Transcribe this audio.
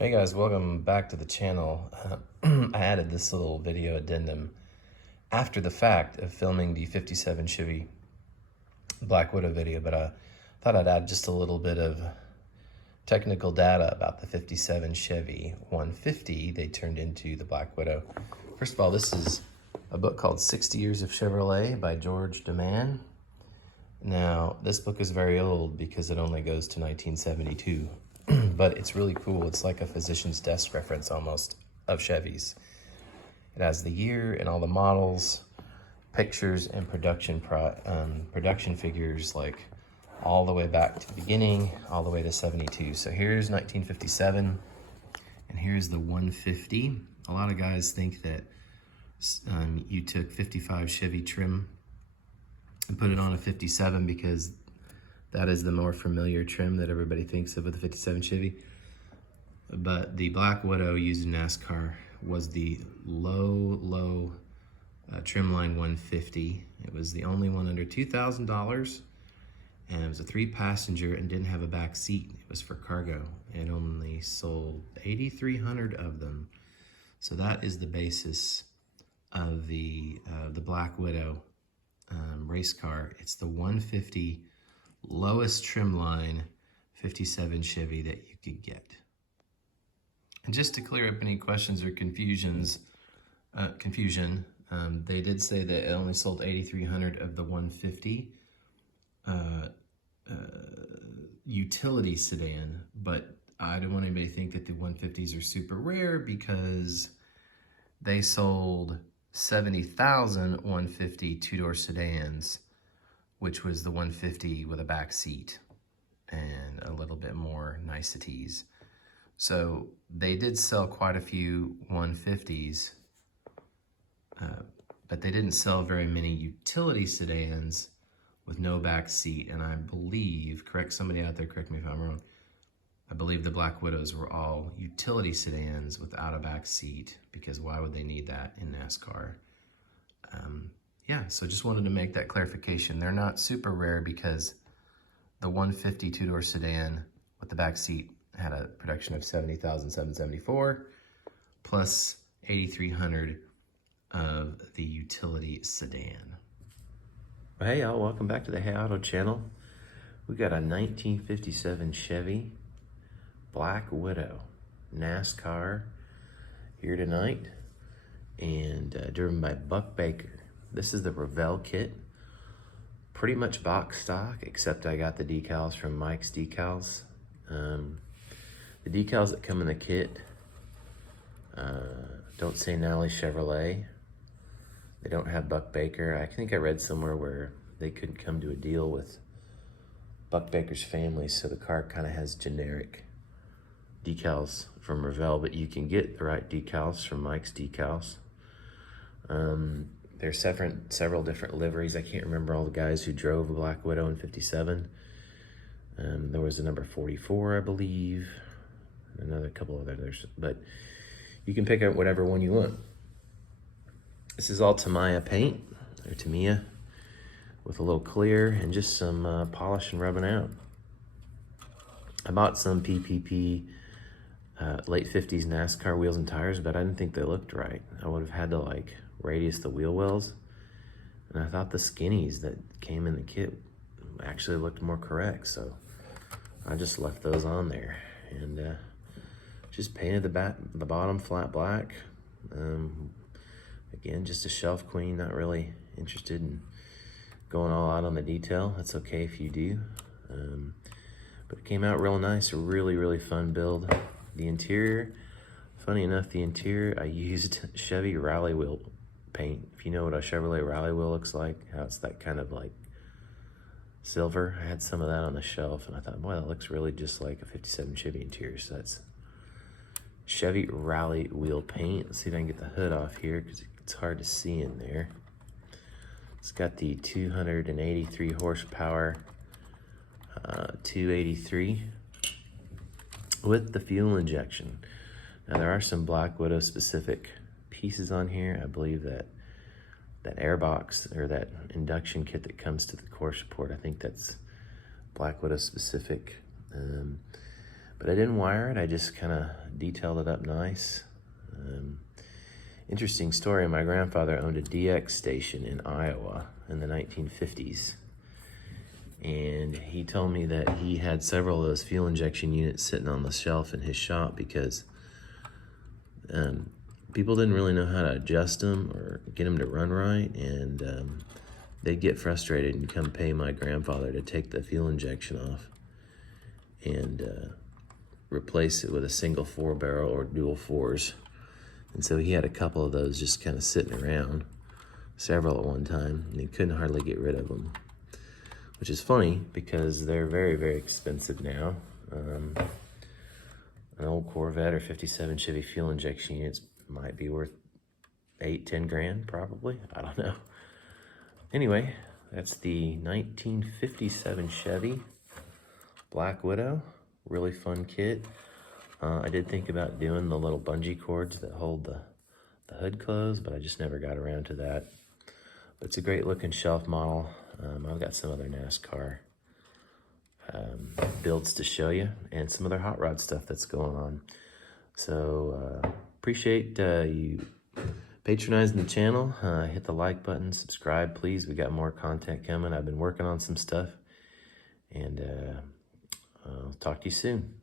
Hey guys, welcome back to the channel. I added this little video addendum after the fact of filming the 57 Chevy Black Widow video, but I thought I'd add just a little bit of technical data about the 57 Chevy 150 they turned into the Black Widow. First of all, this is a book called 60 Years of Chevrolet by George DeMann. Now, this book is very old because it only goes to 1972. But it's really cool. It's like a physician's desk reference almost of Chevys. It has the year and all the models, pictures, and production figures, like all the way back to the beginning, all the way to 72. So here's 1957, and here's the 150. A lot of guys think that you took 55 Chevy trim and put it on a 57 because that is the more familiar trim that everybody thinks of with the 57 Chevy. But the Black Widow used in NASCAR was the low trim line 150. It was the only one under $2,000, and it was a 3-passenger and didn't have a back seat. It was for cargo, and only sold 8,300 of them. So that is the basis of the Black Widow race car. It's the 150 lowest trim line 57 Chevy that you could get. And just to clear up any questions or confusion, they did say that it only sold 8,300 of the 150 utility sedan, but I don't want anybody to think that the 150s are super rare because they sold 70,000 150 two-door sedans, which was the 150 with a back seat and a little bit more niceties. So they did sell quite a few 150s, but they didn't sell very many utility sedans with no back seat. And I believe, somebody out there correct me if I'm wrong, I believe the Black Widows were all utility sedans without a back seat, because why would they need that in NASCAR? Yeah, so just wanted to make that clarification. They're not super rare because the 150 two-door sedan with the back seat had a production of 70,774 plus 8,300 of the utility sedan. Hey y'all, welcome back to the Hey Auto channel. We got a 1957 Chevy Black Widow NASCAR here tonight, and driven by Buck Baker. This is the Revell kit, pretty much box stock, except I got the decals from Mike's Decals. The decals that come in the kit don't say Nally Chevrolet. They don't have Buck Baker. I think I read somewhere where they couldn't come to a deal with Buck Baker's family, so the car kind of has generic decals from Revell, but you can get the right decals from Mike's Decals. There's several different liveries. I can't remember all the guys who drove a Black Widow in 57. There was a number 44, I believe, and another couple of others, but you can pick out whatever one you want. This is all Tamiya paint, or Tamiya, with a little clear and just some polish and rubbing out. I bought some PPP late 50s NASCAR wheels and tires, but I didn't think they looked right. I would have had to like radius the wheel wells, and I thought the skinnies that came in the kit actually looked more correct, so I just left those on there and just painted the bottom flat black. Again, just a shelf queen, not really interested in going all out on the detail. That's okay if you do, but it came out real nice. A really fun build. The interior, funny enough, I used Chevy rally wheel paint. If you know what a Chevrolet rally wheel looks like, how it's that kind of like silver, I had some of that on the shelf, and I thought, boy, that looks really just like a 57 Chevy interior. So that's Chevy rally wheel paint. Let's see if I can get the hood off here because it's hard to see in there. It's got the 283 horsepower 283 with the fuel injection. Now there are some Black Widow specific pieces on here. I believe that airbox or that induction kit that comes to the core support, I think that's Black Widow specific. But I didn't wire it, I just kind of detailed it up nice. Interesting story, my grandfather owned a DX station in Iowa in the 1950s. And he told me that he had several of those fuel injection units sitting on the shelf in his shop because people didn't really know how to adjust them or get them to run right, and they'd get frustrated and come pay my grandfather to take the fuel injection off and replace it with a single 4-barrel or dual 4s. And so he had a couple of those just kind of sitting around, several at one time, and he couldn't hardly get rid of them. Which is funny because they're very, very expensive now. An old Corvette or 57 Chevy fuel injection units might be worth 8-10 grand, probably. I don't know. Anyway, that's the 1957 Chevy Black Widow. Really fun kit. I did think about doing the little bungee cords that hold the hood closed, but I just never got around to that. But it's a great looking shelf model. I've got some other NASCAR builds to show you and some other hot rod stuff that's going on. So appreciate you patronizing the channel. Hit the like button, subscribe please. We got more content coming. I've been working on some stuff, and I'll talk to you soon.